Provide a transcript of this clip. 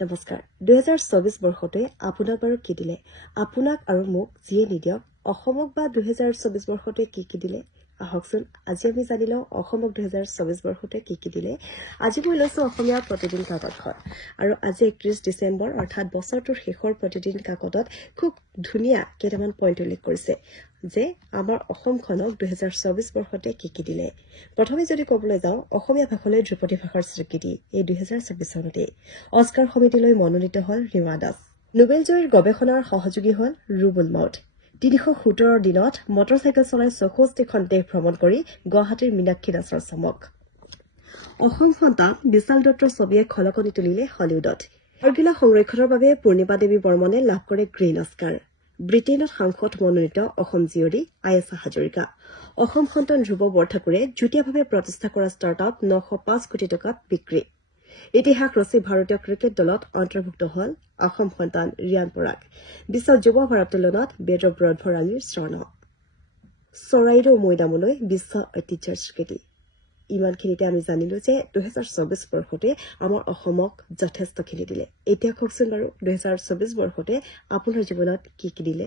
নমস্কাৰ 2024 বৰ্ষতে আপোনাক বাৰু কি দিলে আপোনাক আৰু মোক যিয়ে নিদিয়ক অসমক বা 2024 বৰ্ষতে কি দিলে আহকচোন আজি আমি জানি লওঁ অসমক 2024 বৰ্ষতে কি দিলে আজি মই লৈছো অসমীয়া প্ৰতিদিন কাকতখন আৰু আজি 31 ডিচেম্বৰ অৰ্থাৎ বছৰটোৰ শেষৰ প্ৰতিদিন কাকতত খুব ধুনীয়া কেইটামান পইণ্ট উল্লেখ কৰিছে যে আমাৰ অসমখনক 2024 বৰ্ষতে কি দিলে প্ৰথমে যদি ক'বলৈ যাওঁ অসমীয়া ভাষালৈ ধ্ৰুপদী ভাষাৰ স্বীকৃতি এই 2024 চনতে অস্কাৰ সমিতিলৈ মনোনীত হল ৰীমা দাস নোবেল জয়ীৰ গৱেষণাৰ সহযোগী হল ৰুবুল মাউত 317 দিনত মটৰচাইকেল চলাই 64খন দেশ ভ্ৰমণ কৰি গুৱাহাটীৰ মীনাক্ষী দাসৰ চমক অসম সন্তান বিশাল দত্তৰ ছবিয়ে খলকনি তুলিলে হলিউডত কাৰ্গিলা সংৰক্ষণৰ বাবে পূৰ্ণিমা দেৱী বৰ্মনে লাভ কৰে গ্ৰীণ অস্কাৰ ব্ৰিটেইনত সাংসদ মনোনীত অসম জীয়ৰী আয়েশা হাজৰিকা অসম সন্তান ধ্ৰুৱ বৰঠাকুৰে যুটীয়াভাৱে প্ৰতিষ্ঠা কৰা ষ্টাৰ্টআপ 905 কোটি টকাত বিক্ৰী ইতিহাস ৰচি ভাৰতীয় ক্ৰিকেট দলত অন্তৰ্ভুক্ত হল অসম সন্তান ৰিয়ান পৰাগ বিশ্ব যুৱ ভাৰতোলনত বেদব্ৰত ভৰালীৰ স্বৰ্ণ চৰাইদেউ মৈদামলৈ বিশ্ব ঐতিহ্যৰ স্বীকৃতি ইমানখিনিতে আমি জানিলো যে 2024 বৰ্ষতে আমাৰ অসমক যথেষ্টখিনি দিলে এতিয়া কওকচোন বাৰু 2024 বৰ্ষতে আপোনাৰ জীৱনত কি দিলে